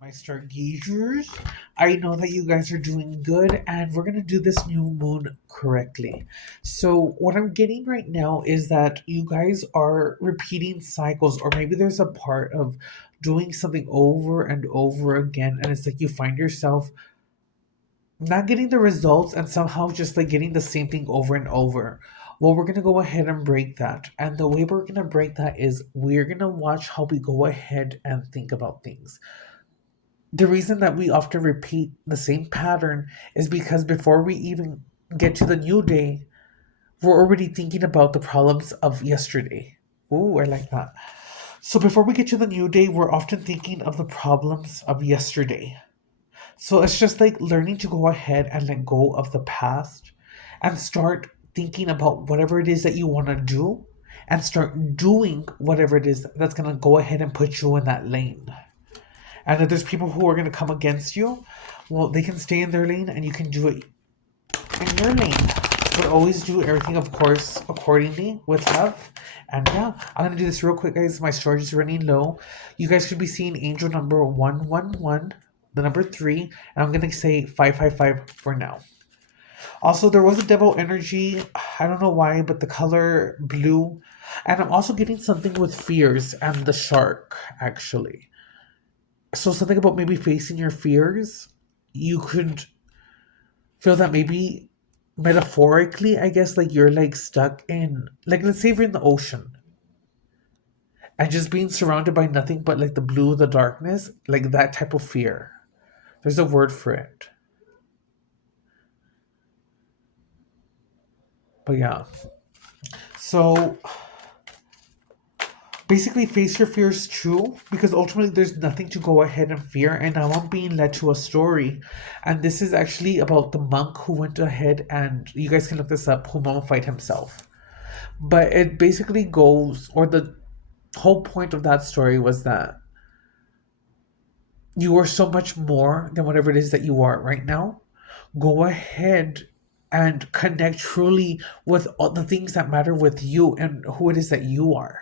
my stargazers. I know that you guys are doing good, and we're gonna do this new moon correctly. So, what I'm getting right now is that you guys are repeating cycles, or maybe there's a part of doing something over and over again, and it's like you find yourself not getting the results and somehow just like getting the same thing over and over. Well, we're gonna go ahead and break that. And the way we're gonna break that is we're gonna watch how we go ahead and think about things. The reason that we often repeat the same pattern is because before we even get to the new day, we're already thinking about the problems of yesterday. Ooh, I like that. So before we get to the new day, we're often thinking of the problems of yesterday. So it's just like learning to go ahead and let go of the past and start thinking about whatever it is that you want to do and start doing whatever it is that's going to go ahead and put you in that lane. And if there's people who are going to come against you, well, they can stay in their lane and you can do it in your lane. But always do everything, of course, accordingly with love. And yeah, I'm going to do this real quick, guys. My storage is running low. You guys should be seeing angel number 111, the number 3, and I'm going to say 555 for now. Also, there was a devil energy. I don't know why, but the color blue. And I'm also getting something with fears and the shark, actually. So something about maybe facing your fears. You could feel that maybe metaphorically, I guess, like you're like stuck in, like, let's say you're in the ocean and just being surrounded by nothing but like the blue, the darkness, like that type of fear. There's a word for it. But yeah. So basically face your fears true because ultimately there's nothing to go ahead and fear. And now I'm being led to a story, and this is actually about the monk who went ahead, and you guys can look this up, who mummified himself. But it basically goes, or the whole point of that story was that you are so much more than whatever it is that you are right now. Go ahead and connect truly with all the things that matter with you and who it is that you are.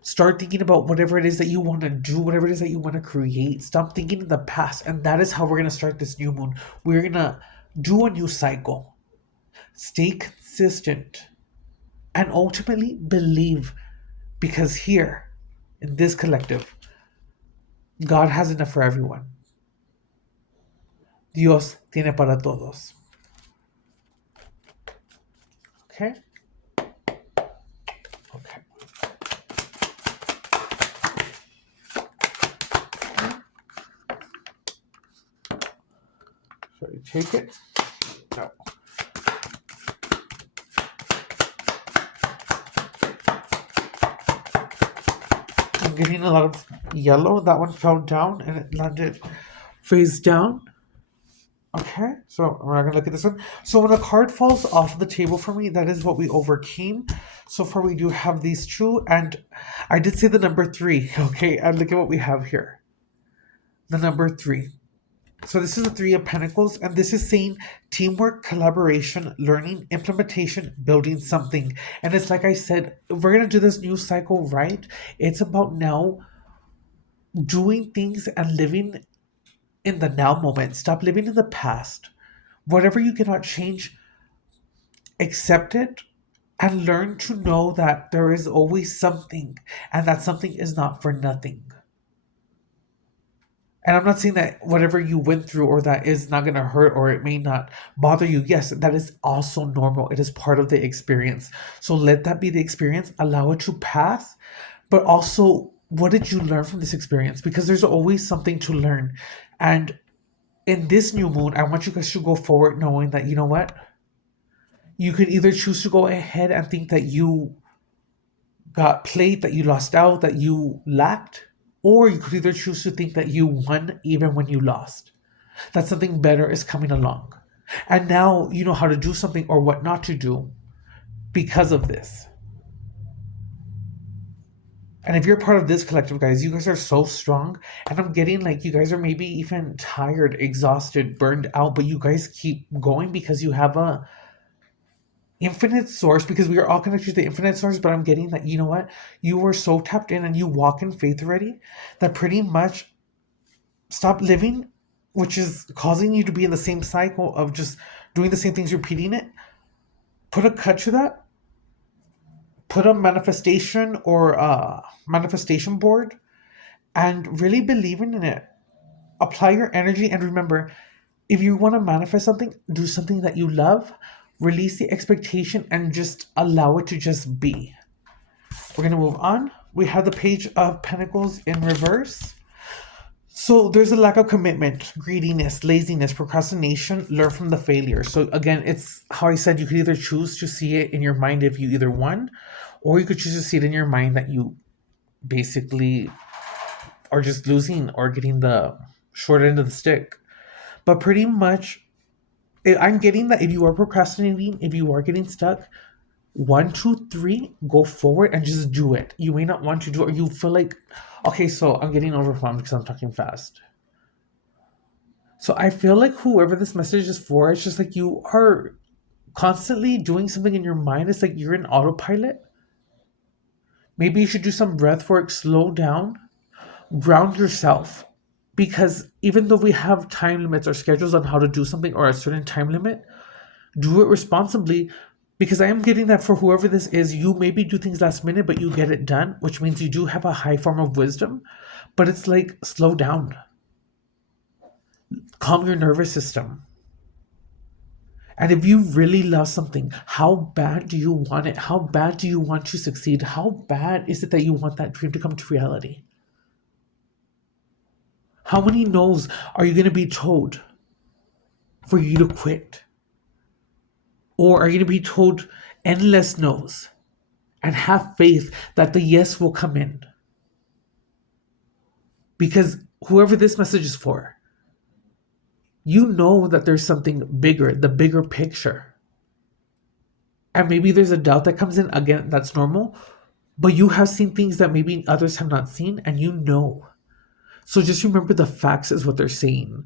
Start thinking about whatever it is that you want to do, whatever it is that you want to create. Stop thinking in the past. And that is how we're going to start this new moon. We're going to do a new cycle. Stay consistent and ultimately believe, because here in this collective, God has enough for everyone. Dios tiene para todos. Okay? Okay. So you take it. No. I'm getting a lot of yellow. That one fell down and it landed face down. Okay, so we're not gonna look at this one. So when a card falls off the table for me, that is what we overcame. So far we do have these two, and I did say the number 3. Okay, and look at what we have here. The number 3. So this is the 3 of Pentacles, and this is saying teamwork, collaboration, learning, implementation, building something. And it's like I said, if we're gonna do this new cycle right, it's about now doing things and living in the now moment. Stop living in the past. Whatever you cannot change, accept it and learn to know that there is always something, and that something is not for nothing. And I'm not saying that whatever you went through or that is not going to hurt or it may not bother you. Yes, that is also normal. It is part of the experience. So let that be the experience. Allow it to pass. But also, what did you learn from this experience? Because there's always something to learn. And in this new moon, I want you guys to go forward knowing that, you know what? You could either choose to go ahead and think that you got played, that you lost out, that you lacked, or you could either choose to think that you won even when you lost, that something better is coming along. And now you know how to do something or what not to do because of this. And if you're part of this collective, guys, you guys are so strong. And I'm getting like you guys are maybe even tired, exhausted, burned out, but you guys keep going because you have a infinite source, because we are all connected to the infinite source. But I'm getting that, you know what, you were so tapped in and you walk in faith already that pretty much Stop living, which is causing you to be in the same cycle of just doing the same things, repeating it. Put a cut to that. Put a manifestation or a manifestation board and really believing in it. Apply your energy and remember, if you want to manifest something, do something that you love, release the expectation and just allow it to just be. We're going to move on. We have the Page of Pentacles in reverse. So there's a lack of commitment, greediness, laziness, procrastination, learn from the failure. So again, it's how I said you could either choose to see it in your mind if you either won, or you could choose to see it in your mind that you basically are just losing or getting the short end of the stick. But pretty much, I'm getting that if you are procrastinating, if you are getting stuck, 1, 2, 3, go forward and just do it. You may not want to do it, or you feel like, okay, so I'm getting overwhelmed because I'm talking fast. So I feel like whoever this message is for, it's just like you are constantly doing something in your mind. It's like you're in autopilot. Maybe you should do some breath work, slow down, ground yourself. Because even though we have time limits or schedules on how to do something or a certain time limit, do it responsibly. Because I am getting that for whoever this is, you maybe do things last minute, but you get it done, which means you do have a high form of wisdom. But it's like, slow down, calm your nervous system. And if you really love something, how bad do you want it? How bad do you want to succeed? How bad is it that you want that dream to come to reality? How many no's are you going to be told for you to quit? Or are you going to be told endless no's and have faith that the yes will come in? Because whoever this message is for, you know that there's something bigger, the bigger picture. And maybe there's a doubt that comes in. Again, that's normal. But you have seen things that maybe others have not seen, and you know. So just remember the facts is what they're saying.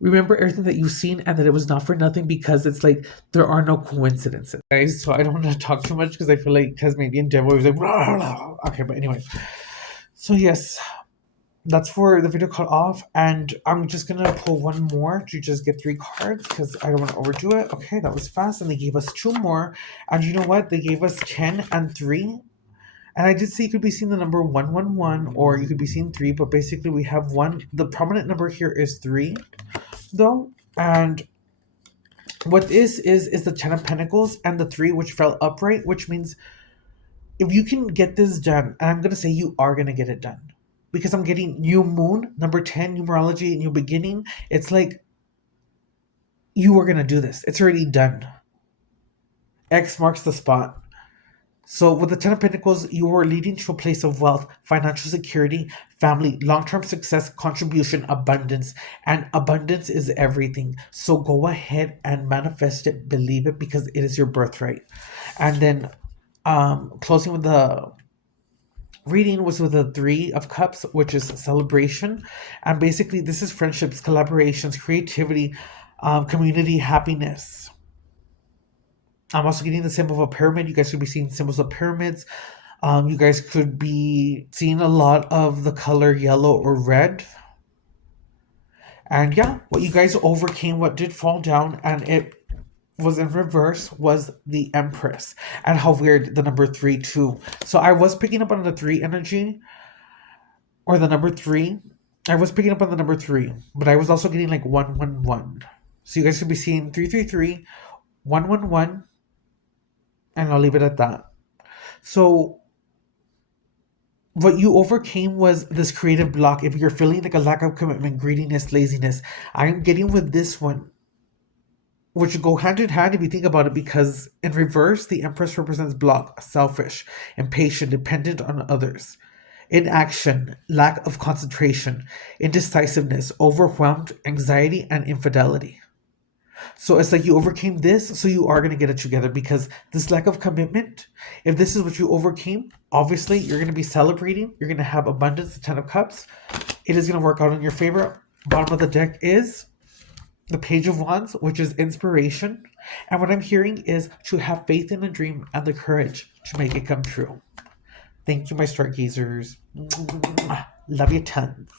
Remember everything that you've seen and that it was not for nothing, because it's like there are no coincidences. Guys, so I don't want to talk too much because I feel like Tasmanian devil was like, blah, blah. Okay, but anyway. So yes, that's for the video cut off, and I'm just gonna pull one more to just get 3 cards because I don't want to overdo it. Okay, that was fast, and they gave us 2 more, and you know what? They gave us 10 and 3. And I did say you could be seeing the number 111, or you could be seeing 3, but basically we have 1. The prominent number here is 3, though. And what this is the 10 of Pentacles and the 3, which fell upright, which means if you can get this done, and I'm going to say you are going to get it done. Because I'm getting new moon, number 10, numerology, new beginning. It's like you are going to do this. It's already done. X marks the spot. So with the 10 of Pentacles, you are leading to a place of wealth, financial security, family, long-term success, contribution, abundance. And abundance is everything. So go ahead and manifest it, believe it, because it is your birthright. And then closing with the reading was with the 3 of Cups, which is celebration. And basically this is friendships, collaborations, creativity, community, happiness. I'm also getting the symbol of a pyramid. You guys could be seeing symbols of pyramids. You guys could be seeing a lot of the color yellow or red. And yeah, what you guys overcame, what did fall down, and it was in reverse, was the Empress. And how weird, the number 3 too. So I was picking up on the 3 energy, or the number 3. I was picking up on the number 3, but I was also getting like 111. So you guys could be seeing 333, 111, and I'll leave it at that. So what you overcame was this creative block. If you're feeling like a lack of commitment, greediness, laziness, I'm getting with this one, which go hand in hand if you think about it, because in reverse, the Empress represents block, selfish, impatient, dependent on others, inaction, lack of concentration, indecisiveness, overwhelmed, anxiety, and infidelity. So it's like you overcame this, so you are going to get it together, because this lack of commitment, if this is what you overcame, obviously you're going to be celebrating. You're going to have abundance, the 10 of Cups. It is going to work out in your favor. Bottom of the deck is the Page of Wands, which is inspiration. And what I'm hearing is to have faith in a dream and the courage to make it come true. Thank you, my stargazers. Love you tons.